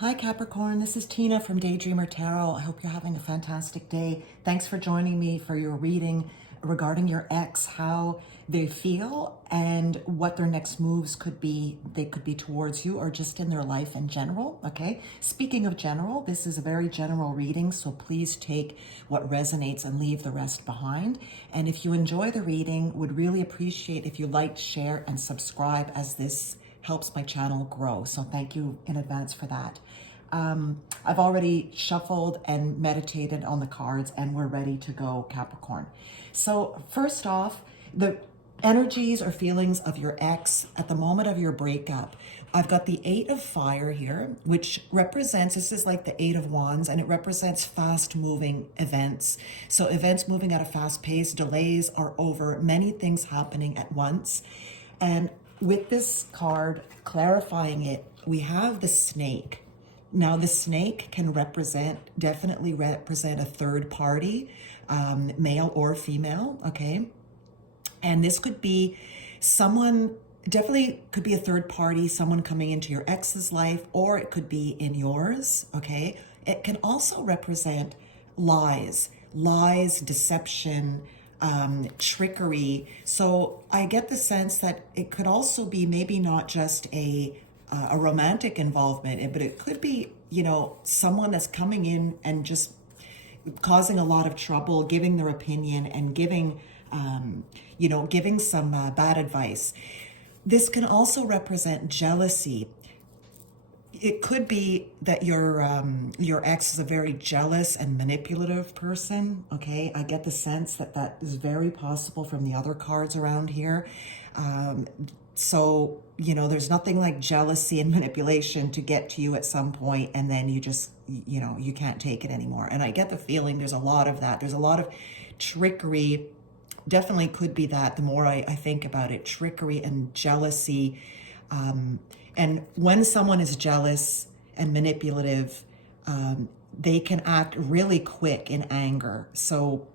Hi Capricorn, this is Tina from Daydreamer Tarot. I hope you're having a fantastic day. Thanks for joining me for your reading regarding your ex, how they feel and what their next moves could be. They could be towards you or just in their life in general, okay? Speaking of general, this is a very general reading, so please take what resonates and leave the rest behind. And if you enjoy the reading, would really appreciate if you liked, share, and subscribe, as this helps my channel grow. So thank you in advance for that. I've already shuffled and meditated on the cards and we're ready to go, Capricorn. So first off, the energies or feelings of your ex at the moment of your breakup. I've got the 8 of Fire here, which represents, this is like the 8 of Wands, and it represents fast moving events. So events moving at a fast pace, delays are over, many things happening at once. And with this card, clarifying it, we have the snake. Now, the snake can definitely represent a third party, male or female, okay? And this could be someone, definitely could be a third party, someone coming into your ex's life, or it could be in yours, okay? It can also represent lies, deception, trickery. So I get the sense that it could also be maybe not just a romantic involvement, but it could be, someone that's coming in and just causing a lot of trouble, giving their opinion and giving some bad advice. This can also represent jealousy. It could be that your ex is a very jealous and manipulative person, okay? I get the sense that that is very possible from the other cards around here. So, there's nothing like jealousy and manipulation to get to you at some point, and then you just, you can't take it anymore. And I get the feeling there's a lot of that. There's a lot of trickery. Definitely could be that the more I think about it, trickery and jealousy. And when someone is jealous and manipulative, they can act really quick in anger. So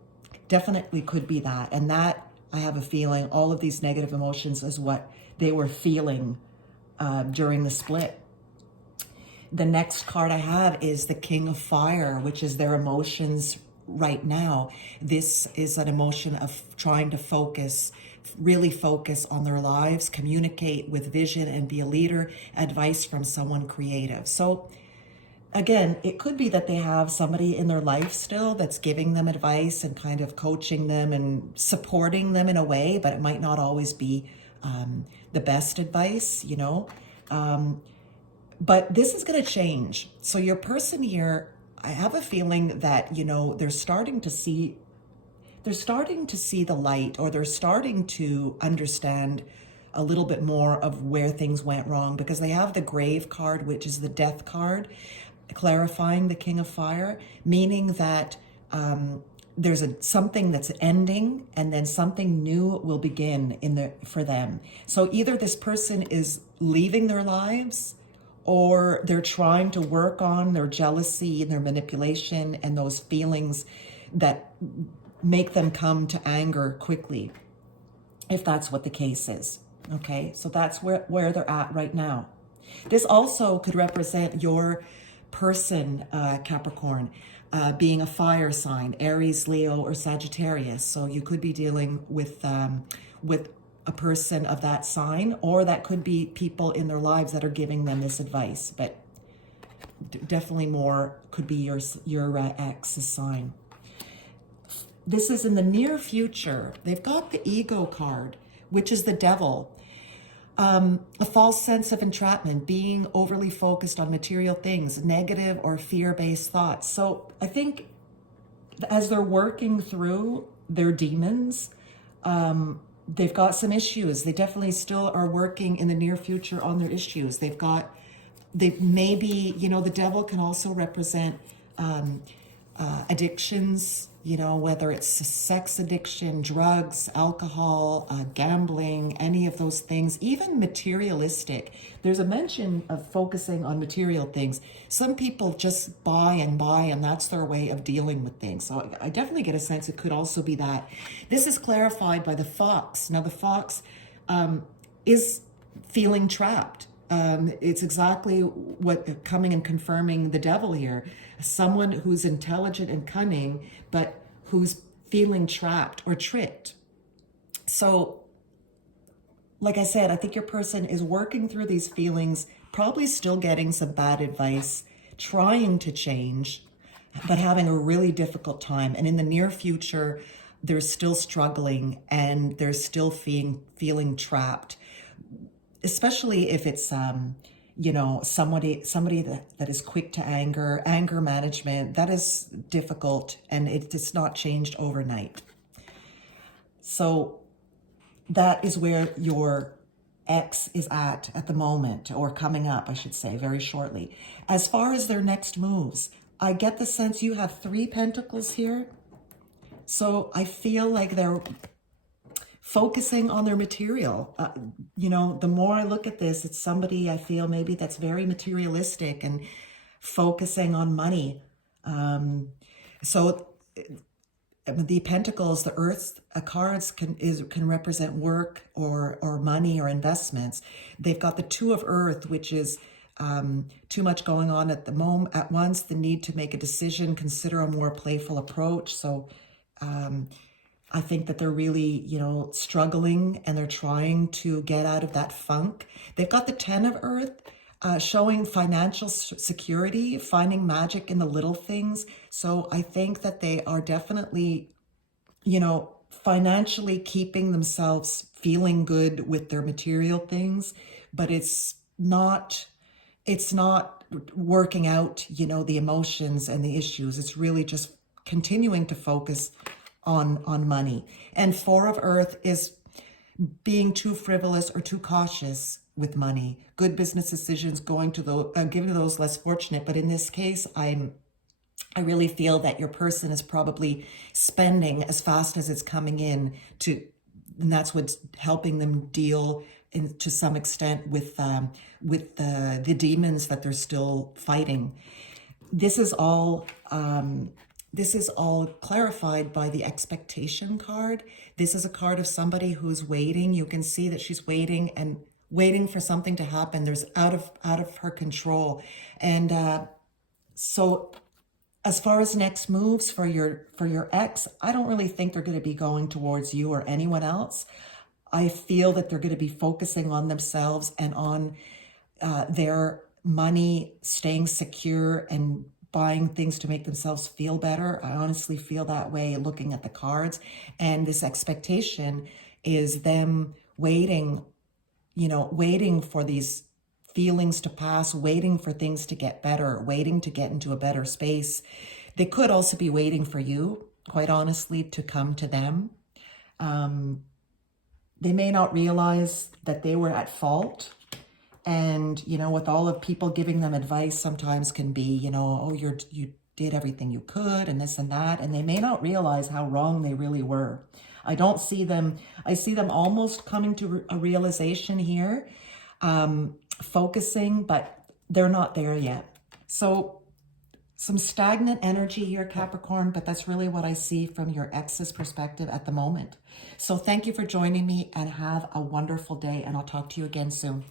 definitely could be that. And that, I have a feeling, all of these negative emotions is what they were feeling during the split. The next card I have is the King of Fire, which is their emotions right now. This is an emotion of trying to really focus on their lives, communicate with vision and be a leader, advice from someone creative. So again, it could be that they have somebody in their life still that's giving them advice and kind of coaching them and supporting them in a way, but it might not always be the best advice, but this is going to change. So your person here, I have a feeling that, they're starting to see the light, or they're starting to understand a little bit more of where things went wrong, because they have the Grave card, which is the Death card, clarifying the King of Fire, meaning that there's something that's ending and then something new will begin for them. So either this person is leaving their lives, or they're trying to work on their jealousy and their manipulation and those feelings that make them come to anger quickly, if that's what the case is. Okay, so that's where they're at right now. This also could represent your person, Capricorn, being a fire sign, Aries, Leo, or Sagittarius. So you could be dealing with a person of that sign, or that could be people in their lives that are giving them this advice. But definitely more could be your ex's sign. This is in the near future. They've got the Ego card, which is the Devil. A false sense of entrapment, being overly focused on material things, negative or fear-based thoughts. So I think as they're working through their demons, they've got some issues. They definitely still are working in the near future on their issues. The Devil can also represent addictions, whether it's sex addiction, drugs, alcohol, gambling, any of those things, even materialistic. There's a mention of focusing on material things. Some people just buy, and that's their way of dealing with things. So I definitely get a sense it could also be that. This is clarified by the Fox. Now the Fox is feeling trapped. It's exactly what coming and confirming the devil here. Someone who's intelligent and cunning, but who's feeling trapped or tricked. So, like I said, I think your person is working through these feelings, probably still getting some bad advice, trying to change, but having a really difficult time. And in the near future, they're still struggling and they're still feeling trapped, especially if it's somebody that is quick to anger management. That is difficult, and it's not changed overnight. So that is where your ex is at the moment, or coming up, I should say, very shortly. As far as their next moves, I get the sense you have 3 pentacles here. So I feel like they're focusing on their material. The more I look at this, it's somebody I feel maybe that's very materialistic and focusing on money. So the pentacles, the earth cards can represent work or money or investments. They've got the 2 of earth, which is too much going on at the moment at once, the need to make a decision, consider a more playful approach. So I think that they're really, struggling, and they're trying to get out of that funk. They've got the 10 of earth, showing financial security, finding magic in the little things. So I think that they are definitely, financially keeping themselves feeling good with their material things, but it's not working out, the emotions and the issues. It's really just continuing to focus on money. And 4 of earth is being too frivolous or too cautious with money. Good business decisions giving to those less fortunate. But in this case, I really feel that your person is probably spending as fast as it's coming in, and that's what's helping them deal to some extent with the demons that they're still fighting. This is all clarified by the expectation card. This is a card of somebody who's waiting. You can see that she's waiting for something to happen. There's out of her control. And so as far as next moves for your ex, I don't really think they're going to be going towards you or anyone else. I feel that they're going to be focusing on themselves and on their money, staying secure and buying things to make themselves feel better. I honestly feel that way looking at the cards. And this expectation is them waiting for these feelings to pass, waiting for things to get better, waiting to get into a better space. They could also be waiting for you, quite honestly, to come to them. They may not realize that they were at fault. And, with all of people giving them advice sometimes can be, oh, you did everything you could and this and that. And they may not realize how wrong they really were. I see them almost coming to a realization here, focusing, but they're not there yet. So some stagnant energy here, Capricorn, but that's really what I see from your ex's perspective at the moment. So thank you for joining me, and have a wonderful day, and I'll talk to you again soon.